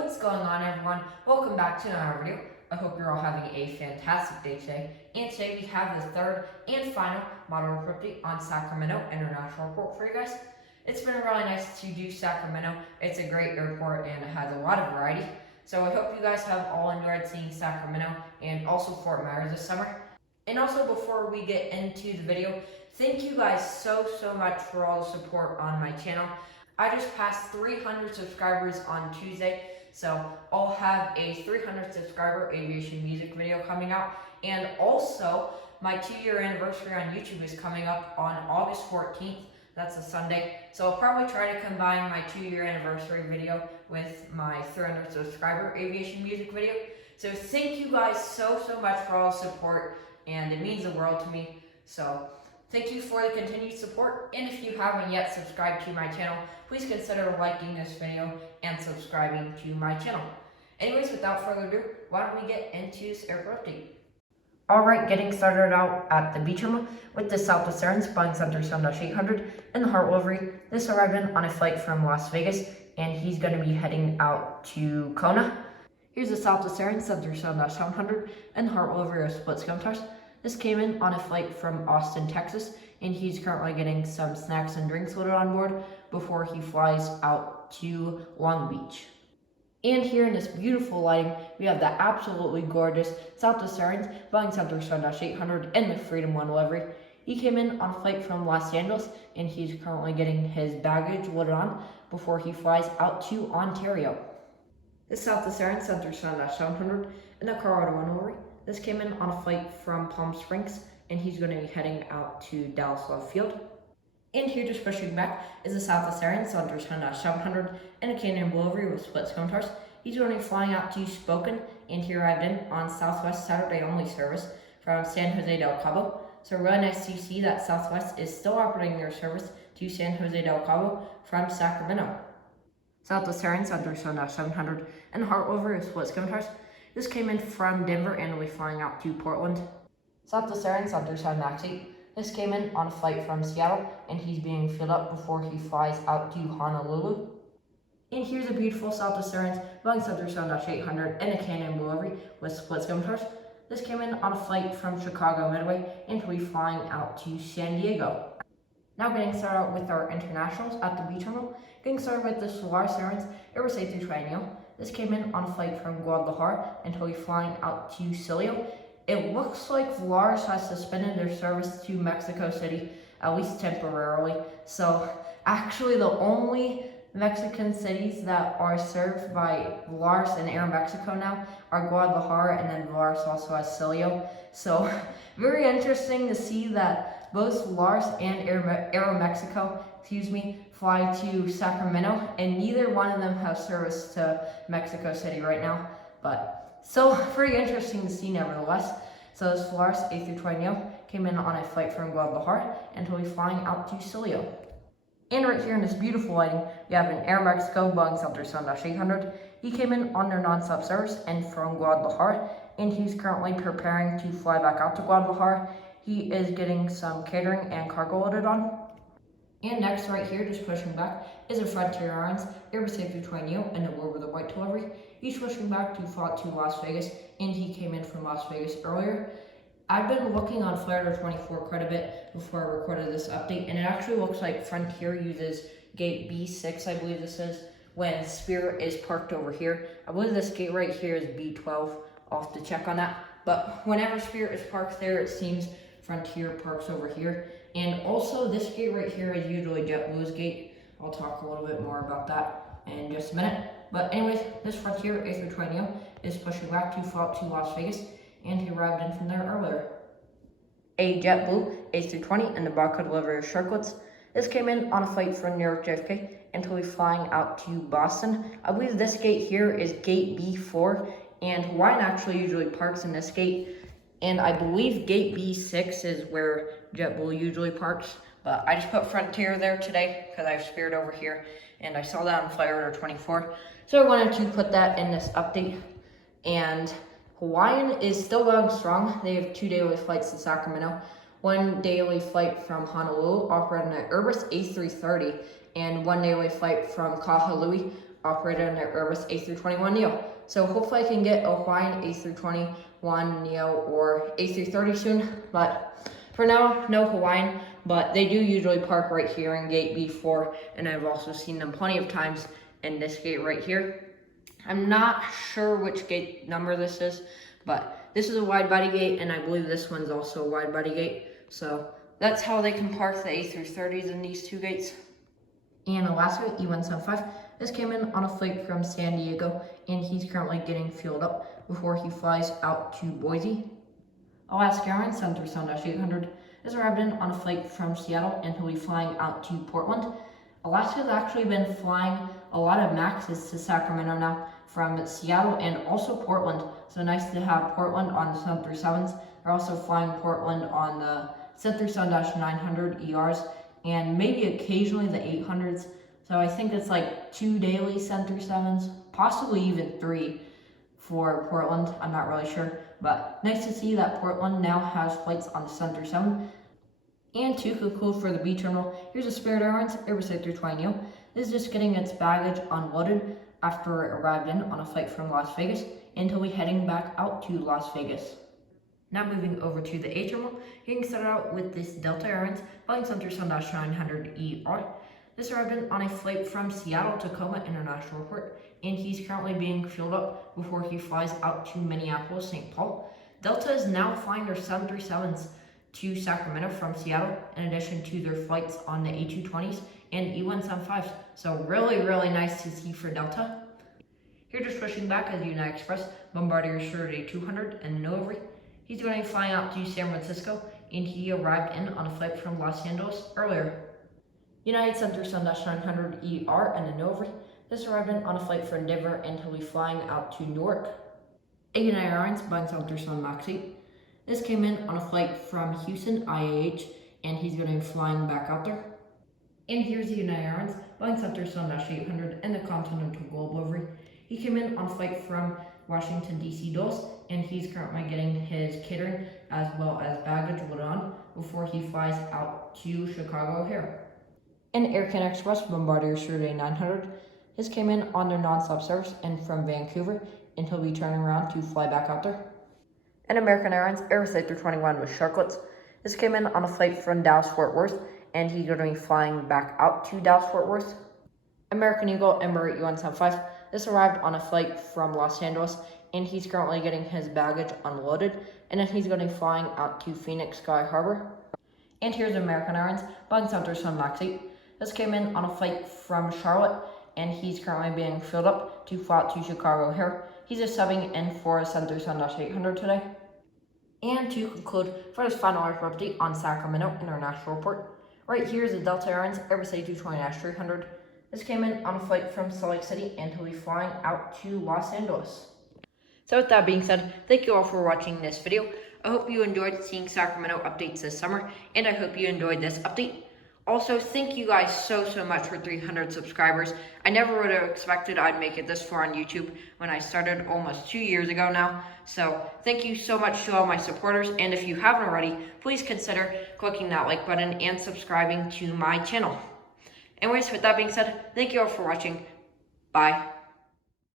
What's going on, everyone? Welcome back to another video. I hope you're all having a fantastic day today. And today we have the third and final model report update on Sacramento International Airport for you guys. It's been really nice to do Sacramento. It's a great airport and it has a lot of variety. So I hope you guys have all enjoyed seeing Sacramento and also Fort Myers this summer. And also, before we get into the video, thank you guys so much for all the support on my channel. I just passed 300 subscribers on Tuesday, so I'll have a 300 subscriber aviation music video coming out. And also, my 2-year anniversary on YouTube is coming up on August 14th. That's a Sunday. So I'll probably try to combine my 2-year anniversary video with my 300 subscriber aviation music video. So thank you guys so much for all the support, and it means the world to me. So thank you for the continued support, and if you haven't yet subscribed to my channel, please consider liking this video and subscribing to my channel. Anyways, without further ado, why don't we get into this airport update? Alright, getting started out at the beach terminal with the Southwest Airlines Boeing 737-800 in the Heart livery. This arrived in on a flight from Las Vegas, and he's going to be heading out to Kona. Here's the Southwest Airlines 737-700 in the Heart livery with split skin tires. This came in on a flight from Austin, Texas, and he's currently getting some snacks and drinks loaded on board before he flies out to Long Beach. And here in this beautiful lighting, we have the absolutely gorgeous Southwest Airlines Boeing 737-800 in the Freedom 1 livery. He came in on a flight from Los Angeles, and he's currently getting his baggage loaded on before he flies out to Ontario. This Southwest Airlines 737-700 in the Colorado 1 livery. This came in on a flight from Palm Springs, and he's going to be heading out to Dallas Love Field. And here just pushing back is the Southwest Airlines 737-700 in a Canadian Blue livery with split skin tires. He's going to be flying out to Spokane, and he arrived in on Southwest Saturday only service from San Jose del Cabo. So really nice to see that Southwest is still operating their service to San Jose del Cabo from Sacramento. Southwest Airlines 737-700 in the Heart livery with split skin tires. This came in from Denver and will be flying out to Portland. Southwest Airlines 737 MAX 8. This came in on a flight from Seattle, and he's being filled up before he flies out to Honolulu. And here's a beautiful Southwest Airlines Boeing 737-800 in a Canadian Blue livery with split skin tires. This came in on a flight from Chicago Midway, and will be flying out to San Diego. Now getting started out with our internationals at the beach terminal. Getting started with the Solaris Airlines Airbus A320neo. This came in on a flight from Guadalajara and will be flying out to Silio. It looks like Volaris has suspended their service to Mexico City, at least temporarily. So actually the only Mexican cities that are served by Volaris and Aeromexico now are Guadalajara, and then Volaris also has Silio. So very interesting to see that both Volaris and Aeromexico, fly to Sacramento, and neither one of them have service to Mexico City right now. But still pretty interesting to see nevertheless. So this Solaris A320neo came in on a flight from Guadalajara and will be flying out to Silio. And right here in this beautiful lighting, we have an Aeromexico Boeing 737-800. He came in on their non-stop service and from Guadalajara, and he's currently preparing to fly back out to Guadalajara. He is getting some catering and cargo loaded on. And next, right here, just pushing back, is a Frontier Airlines Airbus A320neo in the blue with a white livery. He's pushing back to fly to Las Vegas, and he came in from Las Vegas earlier. I've been looking on Flight 24 quite a bit before I recorded this update, and it actually looks like Frontier uses gate B6, I believe this is, when Spirit is parked over here. I believe this gate right here is B12. I'll have to check on that. But whenever Spirit is parked there, it seems Frontier parks over here. And also, this gate right here is usually JetBlue's gate. I'll talk a little bit more about that in just a minute. But anyways, this Frontier A320neo is pushing back to fly to Las Vegas, and he arrived in from there earlier. A JetBlue A320 in the barcode livery of Sharklets. This came in on a flight from New York JFK and will be flying out to Boston. I believe this gate here is gate B4, and Hawaiian actually usually parks in this gate. And I believe gate B6 is where JetBlue usually parks. But I just put Frontier there today because I have Spirit over here, and I saw that on Flight 24. So I wanted to put that in this update. And Hawaiian is still going strong. They have 2 daily flights to Sacramento. 1 daily flight from Honolulu operating an Airbus A330, and 1 daily flight from Kahului operated on their Airbus A321neo. So hopefully I can get a Hawaiian A321neo or A330 soon, but for now, no Hawaiian, but they do usually park right here in gate B4, and I've also seen them plenty of times in this gate right here. I'm not sure which gate number this is, but this is a wide body gate, and I believe this one's also a wide body gate. So that's how they can park the A330s in these two gates. And Alaska E175, this came in on a flight from San Diego, and he's currently getting fueled up before he flies out to Boise. Alaska Airlines 737-800 is arrived in on a flight from Seattle, and he'll be flying out to Portland. Alaska has actually been flying a lot of Maxes to Sacramento now from Seattle and also Portland. So nice to have Portland on the 737s. They're also flying Portland on the 737-900 ERs and maybe occasionally the 800s. So I think it's like 2 daily 737s, possibly even 3 for Portland. I'm not really sure, but nice to see that Portland now has flights on the 737. And to conclude for the B terminal, here's a Spirit Airlines Airbus A320neo. This is just getting its baggage unloaded after it arrived in on a flight from Las Vegas, and he'll be heading back out to Las Vegas. Now moving over to the A terminal, you can start out with this Delta Airlines Boeing 737-900ER. This arrived in on a flight from Seattle Tacoma International Airport, and he's currently being fueled up before he flies out to Minneapolis, St. Paul. Delta is now flying their 737s to Sacramento from Seattle, in addition to their flights on the A220s and E175s. So really nice to see for Delta. Here just pushing back is United Express Bombardier Spirit A200 and Nova. He's going to be flying out to San Francisco, and he arrived in on a flight from Los Angeles earlier. United 737-900ER and Nova. This arrived in on a flight from Denver, and he'll be flying out to Newark. A United Airlines Boeing 737 MAX 8. This came in on a flight from Houston, IAH, and he's going to be flying back out there. And here's the United Airlines Boeing 737-800 and the Continental Global livery. He came in on a flight from Washington, D.C. Dulles, and he's currently getting his catering as well as baggage loaded on before he flies out to Chicago O'Hare. And Air Canada Express Bombardier Spirit A900. This came in on their non-stop service and from Vancouver, and he'll be turning around to fly back out there. And American Airlines Airbus A321 with Sharklets. This came in on a flight from Dallas-Fort Worth, and he's going to be flying back out to Dallas-Fort Worth. American Eagle Embraer E175. This arrived on a flight from Los Angeles, and he's currently getting his baggage unloaded, and then he's going to be flying out to Phoenix Sky Harbor. And here's American Airlines Boeing 737 MAX 8. This came in on a flight from Charlotte, and he's currently being filled up to fly out to Chicago O'Hare. He's just subbing in for a 737-800 today. And to conclude, for this final aircraft update on Sacramento International Airport, right here is the Delta Airlines Airbus A220-300. This came in on a flight from Salt Lake City, and he'll be flying out to Los Angeles. So with that being said, thank you all for watching this video. I hope you enjoyed seeing Sacramento updates this summer, and I hope you enjoyed this update. Also, thank you guys so much for 300 subscribers. I never would have expected I'd make it this far on YouTube when I started almost 2 years ago now. So thank you so much to all my supporters, and if you haven't already, please consider clicking that like button and subscribing to my channel. Anyways, with that being said, thank you all for watching. Bye.